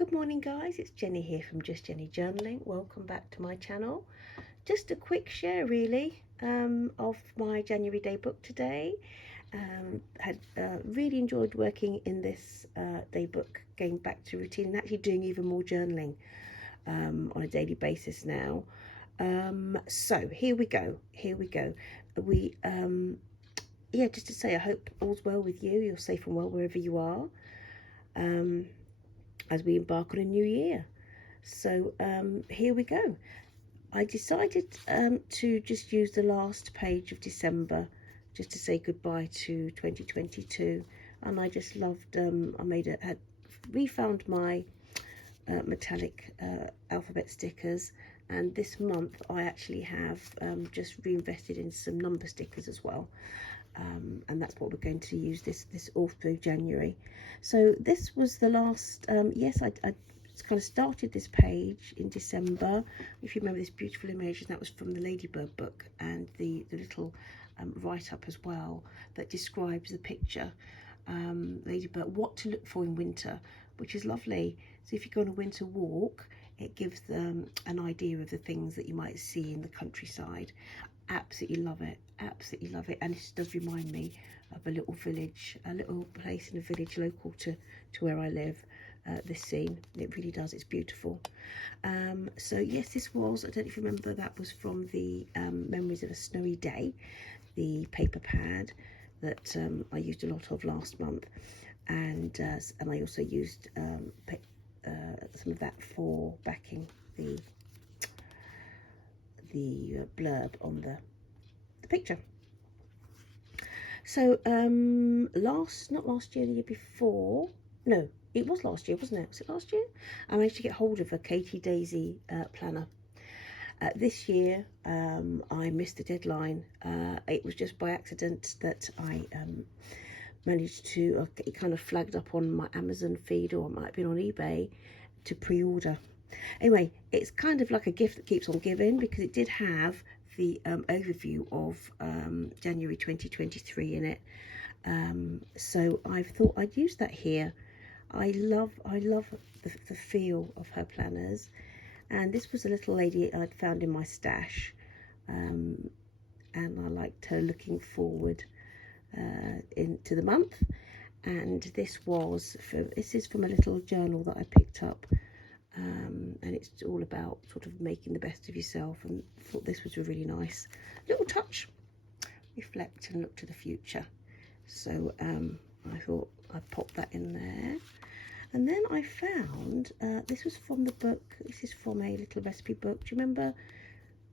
Good morning guys, it's Jenny here from Just Jenny Journaling. Welcome back to my channel. Just a quick share really of my January day book today. Had really enjoyed working in this day book, getting back to routine and actually doing even more journaling on a daily basis now. So here we go. Just to say I hope all's well with you. You're safe and well wherever you are. As we embark on a new year. So here we go. I decided to just use the last page of December just to say goodbye to 2022, and I just loved, had refound my metallic alphabet stickers, and this month I actually have just reinvested in some number stickers as well. And that's what we're going to use this all through January. So this was the last, I kind of started this page in December. If you remember this beautiful image, that was from the Ladybird book, and the little write-up as well that describes the picture, Ladybird, what to look for in winter, which is lovely. So if you go on a winter walk, it gives them an idea of the things that you might see in the countryside. Absolutely love it, and it does remind me of a little village, a little place in a village local to where I live. This scene, it really does, it's beautiful. So yes, this was, I don't know if you remember, that was from the Memories of a Snowy Day, the paper pad that I used a lot of last month, and I also used some of that for backing the blurb on the picture. So not last year, the year before, no, it was last year, wasn't it? Was it last year? I managed to get hold of a Katie Daisy planner. This year I missed the deadline. It was just by accident that I managed to, it kind of flagged up on my Amazon feed, or it might have been on eBay, to pre-order. Anyway, it's kind of like a gift that keeps on giving, because it did have the overview of January 2023 in it. So I thought I'd use that here. I love the feel of her planners, and this was a little lady I'd found in my stash, and I liked her looking forward into the month. And this is from a little journal that I picked up, and it's all about sort of making the best of yourself, and I thought this was a really nice little touch. Reflect and look to the future. So I thought I'd pop that in there. And then I found, this was from the book, this is from a little recipe book. Do you remember?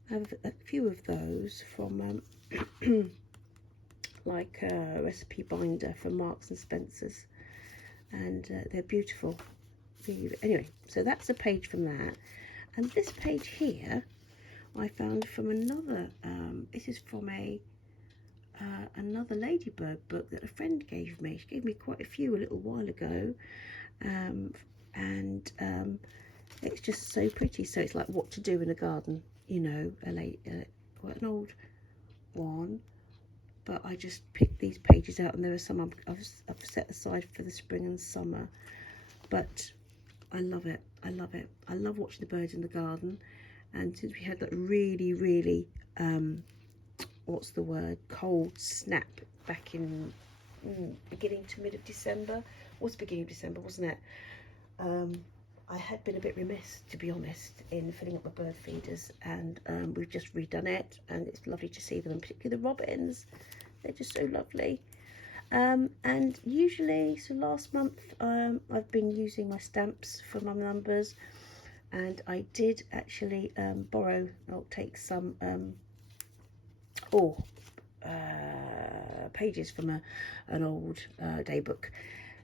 I have a few of those from like a recipe binder from Marks and Spencer's, and they're beautiful. Anyway, so that's a page from that. And this page here I found from another, this is from another Ladybird book that a friend gave me. She gave me quite a few a little while ago, and it's just so pretty. So it's like what to do in a garden, you know, quite an old one, but I just picked these pages out, and there are some I've set aside for the spring and summer. But I love it. I love watching the birds in the garden. And since we had that really what's the word, cold snap back in beginning to mid of December, was beginning of December, wasn't it? I had been a bit remiss, to be honest, in filling up my bird feeders, and we've just redone it, and it's lovely to see them, and particularly the robins. They're just so lovely. And usually, so last month I've been using my stamps for my numbers, and I did actually take some pages from an old day book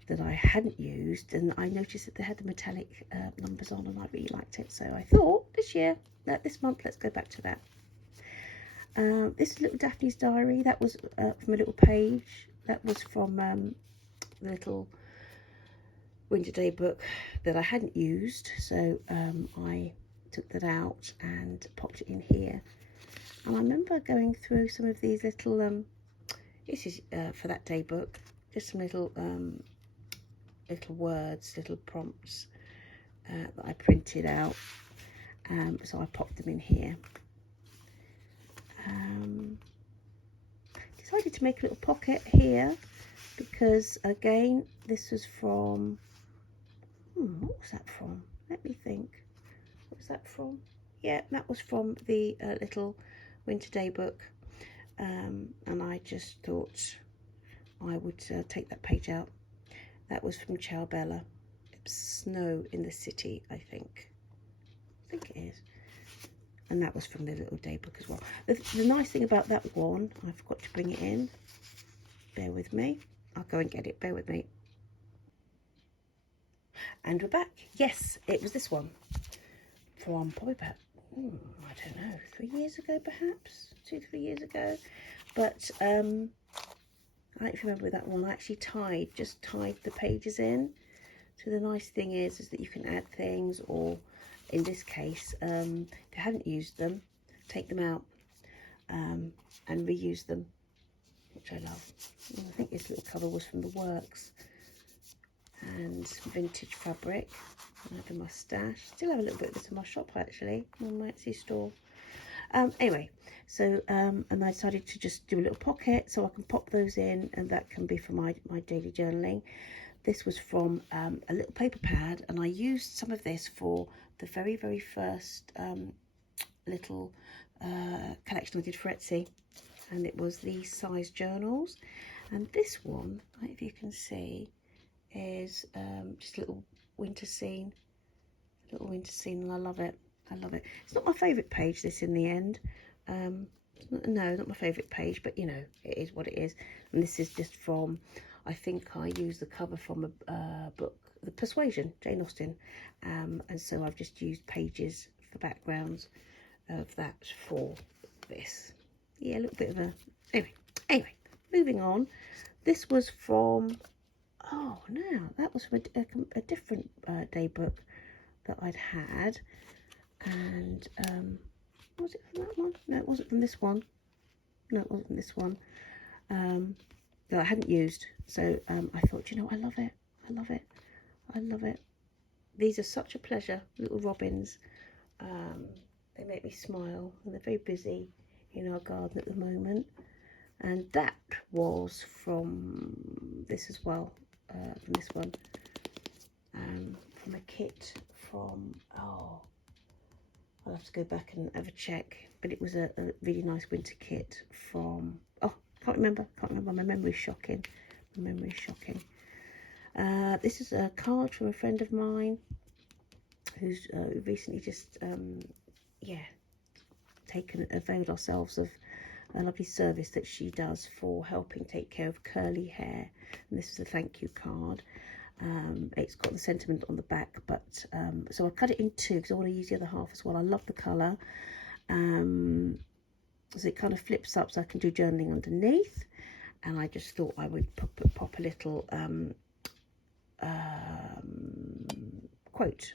that I hadn't used, and I noticed that they had the metallic numbers on, and I really liked it. So I thought this month, let's go back to that. This is little Daphne's diary. That was from a little page. That was from the little winter day book that I hadn't used. So I took that out and popped it in here. And I remember going through some of these little, this is for that day book, just some little words, little prompts that I printed out. So I popped them in here. Decided to make a little pocket here because, again, this was from, what was that from? Let me think. What was that from? Yeah, that was from the little Winter Day book. And I just thought I would take that page out. That was from Ciao Bella. Snow in the City, I think it is. And that was from the little day book as well. The nice thing about that one, I forgot to bring it in. Bear with me. I'll go and get it. Bear with me. And we're back. Yes, it was this one. From probably about, I don't know, 3 years ago perhaps? 2-3 years ago. But I don't know if you remember that one. I actually just tied the pages in. So the nice thing is that you can add things, or in this case, if you haven't used them, take them out and reuse them, which I love. And I think this little cover was from the Works, and vintage fabric. I have a mustache. Still have a little bit of this in my shop actually, on my Etsy store. Anyway, so and I decided to just do a little pocket so I can pop those in, and that can be for my daily journaling. This was from a little paper pad, and I used some of this for the very first little collection I did for Etsy, and it was these size journals. And this one, I don't know if you can see, is just a little winter scene, and I love it. It's not my favourite page, this, in the end. No, not my favourite page, but you know, it is what it is. And this is just from, I think I used the cover from a book, The Persuasion, Jane Austen, and so I've just used pages for backgrounds of that for this. Yeah, a little bit of a, anyway, moving on. This was from, that was from a different day book that I'd had, and was it from that one? No, it wasn't from this one. That I hadn't used. So I thought, you know, I love it. These are such a pleasure, little robins. They make me smile, and they're very busy in our garden at the moment. And that was from this as well, from this one, from a kit from, I'll have to go back and have a check, but it was a really nice winter kit from, can't remember, my memory's shocking. This is a card from a friend of mine who's recently just, availed ourselves of a lovely service that she does for helping take care of curly hair. And this is a thank you card. It's got the sentiment on the back, but so I cut it in two because I want to use the other half as well. I love the colour. So it kind of flips up so I can do journaling underneath, and I just thought I would pop a little quote.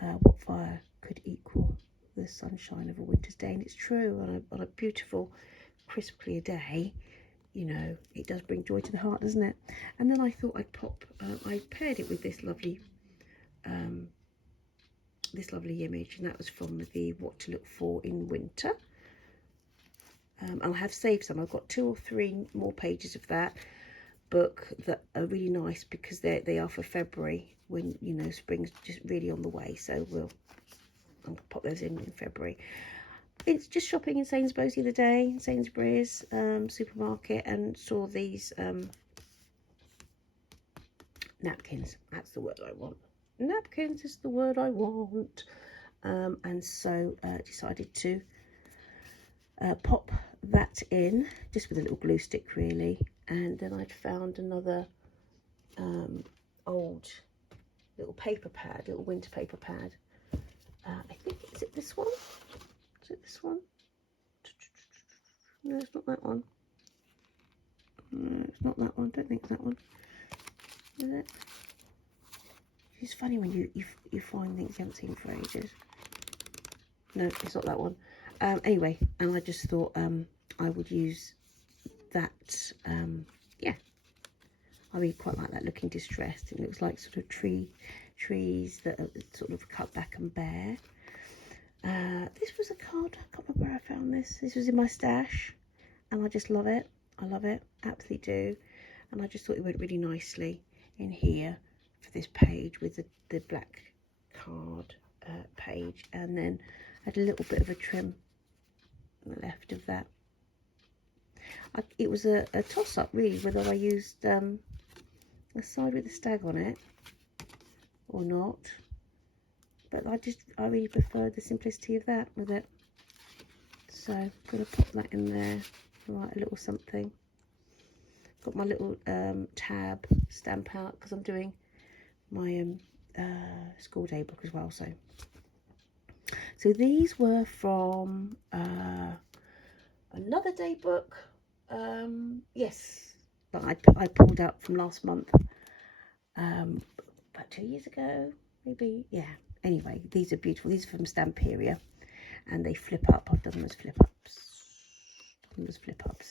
What fire could equal the sunshine of a winter's day? And it's true, on a beautiful crisp clear day, you know, it does bring joy to the heart, doesn't it? And then I thought I'd pop, I paired it with this lovely image, and that was from the What to Look For in Winter. I'll have saved some. I've got 2 or 3 more pages of that book that are really nice because they are for February, when, you know, spring's just really on the way. So I'll pop those in February. It's just shopping in Sainsbury's the other day, Sainsbury's supermarket, and saw these napkins. That's the word I want. Napkins is the word I want. And so decided to pop that in just with a little glue stick, really. And then I'd found another old little paper pad, little winter paper pad. I think, is it this one? Is it this one? No, it's not that one. No, it's not that one. Don't think it's that one. Is it? It's funny when you find things you haven't seen for ages. No, it's not that one. Anyway, and I just thought I would use that. Yeah, I really quite like that, looking distressed. It looks like sort of tree trees that are sort of cut back and bare. This was a card, I can't remember where I found this. This was in my stash, and I just love it. I love it, absolutely do. And I just thought it went really nicely in here for this page with the black card page, and then had a little bit of a trim left of that. It was a toss-up really whether I used a side with a stag on it or not, but I really prefer the simplicity of that with it. So I'm going to pop that in there, write a little something. Got my little tab stamp out because I'm doing my school day book as well. So these were from another day book, yes, that I pulled out from last month, about 2 years ago, maybe, yeah. Anyway, these are beautiful. These are from Stamperia, and they flip up. I've done them as flip ups,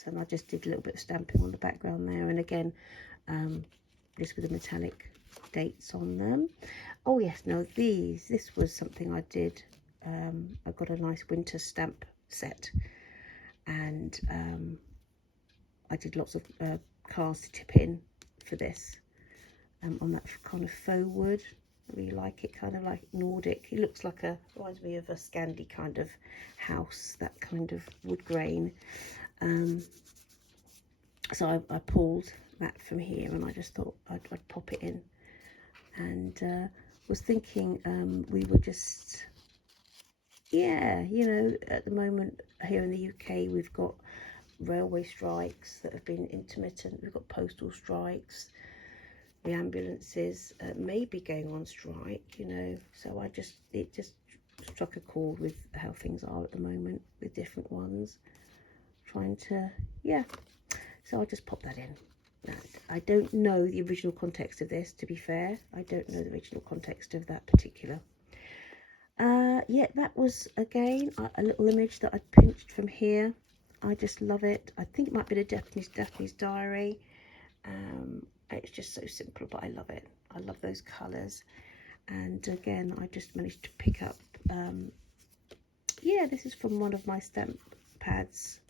and I just did a little bit of stamping on the background there, and again, just with the metallic dates on them. Oh yes, no, this was something I did. I got a nice winter stamp set, and I did lots of cards to tip in for this, on that kind of faux wood. I really like it, kind of like Nordic. It looks like reminds me of a Scandi kind of house, that kind of wood grain. So I pulled that from here, and I just thought I'd pop it in, and was thinking we were just, yeah, you know, at the moment here in the UK we've got railway strikes that have been intermittent. We've got postal strikes. The ambulances may be going on strike, you know. So it just struck a chord with how things are at the moment with different ones. Trying to, yeah. So I'll just pop that in. Now, I don't know the original context of this, to be fair. I don't know the original context of that particular. Yeah, that was, again, a little image that I pinched from here. I just love it. I think it might be the Daphne's Diary. It's just so simple, but I love it. I love those colours. And again, I just managed to pick up, yeah, this is from one of my stamp pads.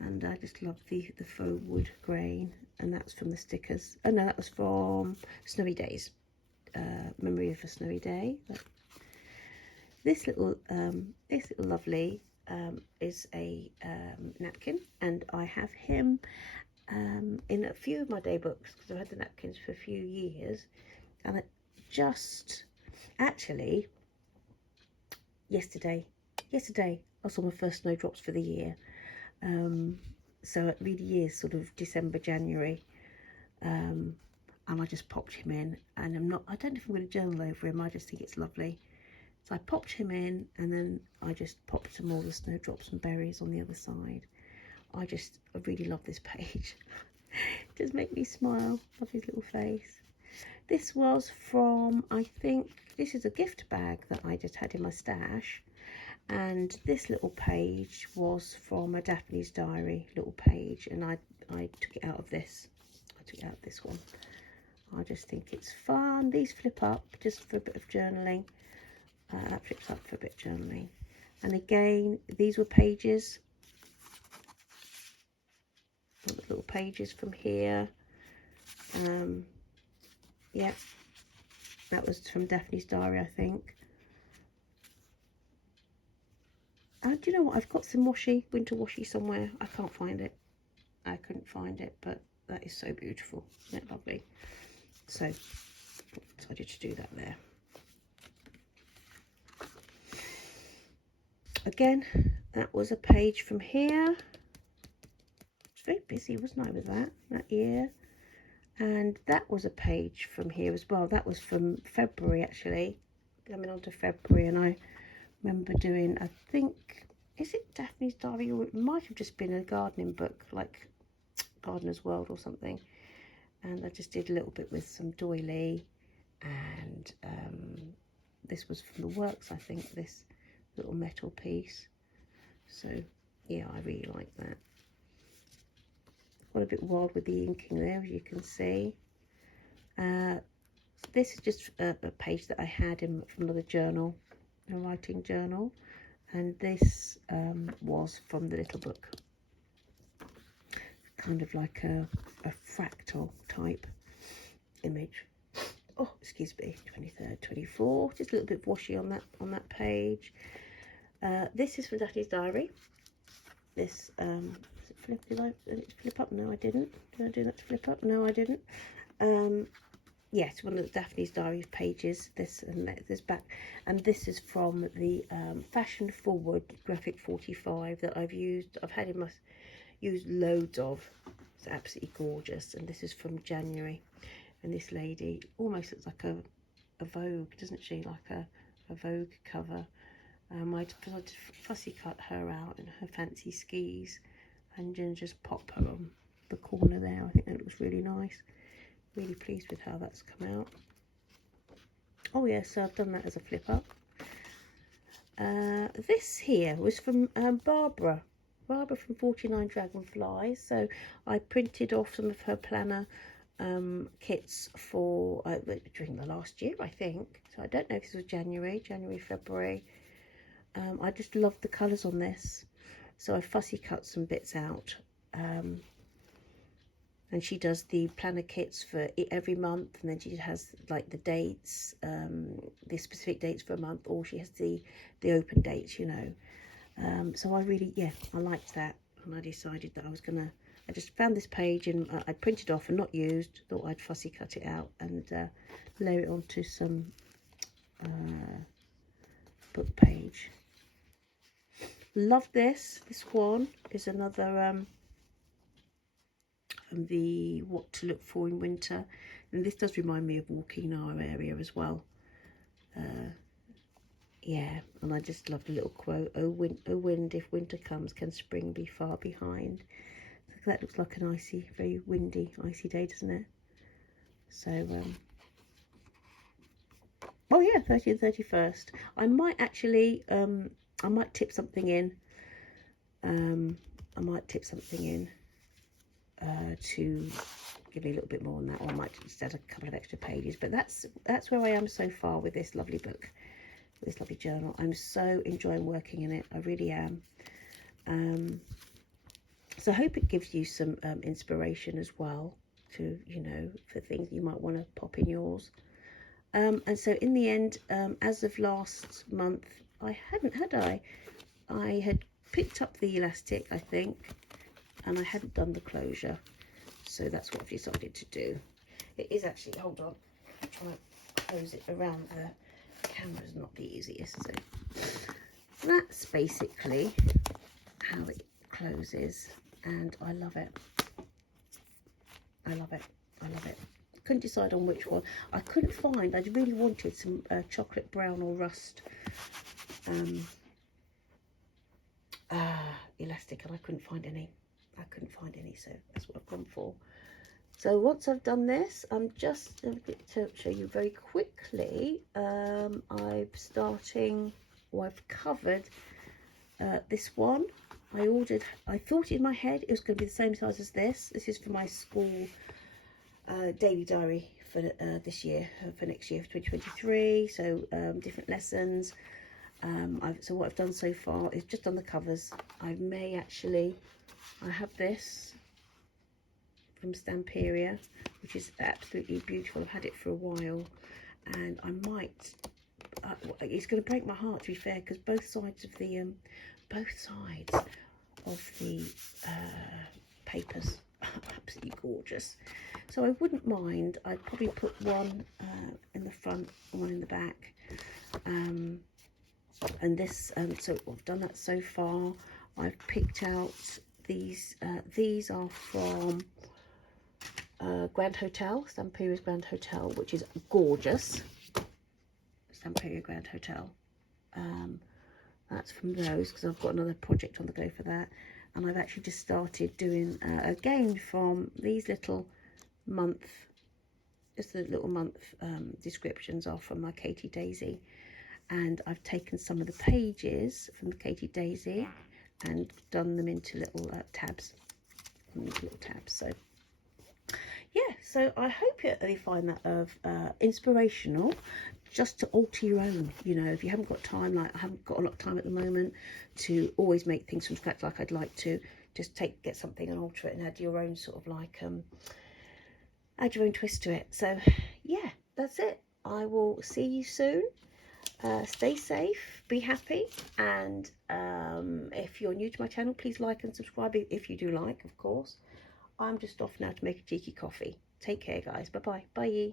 And I just love the faux wood grain. And that's from the stickers. Oh no, that was from Snowy Days. Memory of a Snowy Day. This little lovely is a napkin, and I have him in a few of my day books because I've had the napkins for a few years. And actually yesterday I saw my first snowdrops for the year. So it really is sort of December, January, and I just popped him in, and I don't know if I'm going to journal over him. I just think it's lovely. So I popped him in, and then I just popped some more of the snowdrops and berries on the other side. I really love this page. It does make me smile. Love his little face. This was from, I think, this is a gift bag that I just had in my stash. And this little page was from a Daphne's Diary little page, and I took it out of this. I took it out of this one. I just think it's fun. These flip up just for a bit of journaling. That flips up for a bit of journaling. And again, these were pages. Little pages from here. Yeah, that was from Daphne's Diary, I think. Do you know what? I've got some winter washi somewhere. I can't find it. I couldn't find it, but that is so beautiful. Isn't it lovely? So, decided to do that there. Again, that was a page from here. I was very busy, wasn't I, with that year? And that was a page from here as well. That was from February, actually. Coming on to February, and I remember doing, I think, is it Daphne's Diary, or it might have just been a gardening book, like Gardener's World or something. And I just did a little bit with some doily, and this was from the Works, I think, this little metal piece. So yeah, I really like that. Got a bit wild with the inking there, as you can see. this is just a page that I had from another journal, a writing journal, and this was from the little book. Kind of like a fractal type image. Oh, excuse me, 23rd, 24. Just a little bit washy on that page. This is from Daphne's Diary. This did I flip up? No, I didn't. Did I do that to flip up? No, I didn't. Yes, one of the Daphne's Diary pages. This and this back, and this is from the Fashion Forward Graphic 45 that I've used. I've had in my used loads of. It's absolutely gorgeous, and this is from January. And this lady almost looks like a Vogue, doesn't she? Like a Vogue cover. I fussy cut her out in her fancy skis and then just pop her on the corner there. I think that looks really nice. Really pleased with how that's come out. Oh yes, so I've done that as a flip up. This here was from Barbara from 49 Dragonflies. So I printed off some of her planner kits for during the last year, I think. So I don't know if this was January, February. I just love the colours on this, so I fussy cut some bits out, and she does the planner kits for every month, and then she has like the dates, the specific dates for a month, or she has the open dates, you know. So I really, yeah, I liked that, and I decided that I just found this page and I printed off and not used, thought I'd fussy cut it out and layer it onto some book page. Love this. This one is another from the What to Look For in Winter, and this does remind me of walking in our area as well. Yeah, and I just love the little quote, oh wind, if winter comes, can spring be far behind? That looks like an icy, very windy, icy day, doesn't it? So oh yeah, 30th and 31st. I might actually I might tip something in. To give me a little bit more on that, or I might just add a couple of extra pages. But that's where I am so far with this lovely book, this lovely journal. I'm so enjoying working in it. I really am. So I hope it gives you some inspiration as well to, you know, for things you might want to pop in yours. And so in the end, as of last month, I had picked up the elastic, I think, and I hadn't done the closure, so that's what I've decided to do. It is actually, hold on, I'm trying to close it around the camera's not the easiest. So that's basically how it closes, and I love it. I love it. Couldn't decide on which one. I couldn't find, I really wanted some chocolate brown or rust elastic, and I couldn't find any. So that's what I've gone for. So once I've done this, I'm just to show you very quickly, I've covered this one. I thought in my head it was going to be the same size as this. This is for my school daily diary for this year, for next year, for 2023. So different lessons. So what I've done so far is just on the covers. I have this from Stamperia, which is absolutely beautiful. I've had it for a while, and I might, it's going to break my heart, to be fair, because both sides of the papers are absolutely gorgeous. So I wouldn't mind, I'd probably put one in the front, one in the back, and this, so I've done that so far. I've picked out these are from Grand Hotel, Stamperia's Grand Hotel, which is gorgeous. Stamperia Grand Hotel. That's from those, because I've got another project on the go for that. And I've actually just started doing again from these little month, just the little month descriptions are from my Katie Daisy. And I've taken some of the pages from the Katie Daisy and done them into little tabs. So yeah, So I hope you find that of inspirational, just to alter your own. You know, if you haven't got time, like I haven't got a lot of time at the moment to always make things from scratch like I'd like to, just get something and alter it and add your own sort of like add your own twist to it. So yeah, that's it. I will see you soon. Stay safe, be happy, and if you're new to my channel, please like and subscribe if you do like, of course. I'm just off now to make a cheeky coffee. Take care, guys. Bye bye. Bye.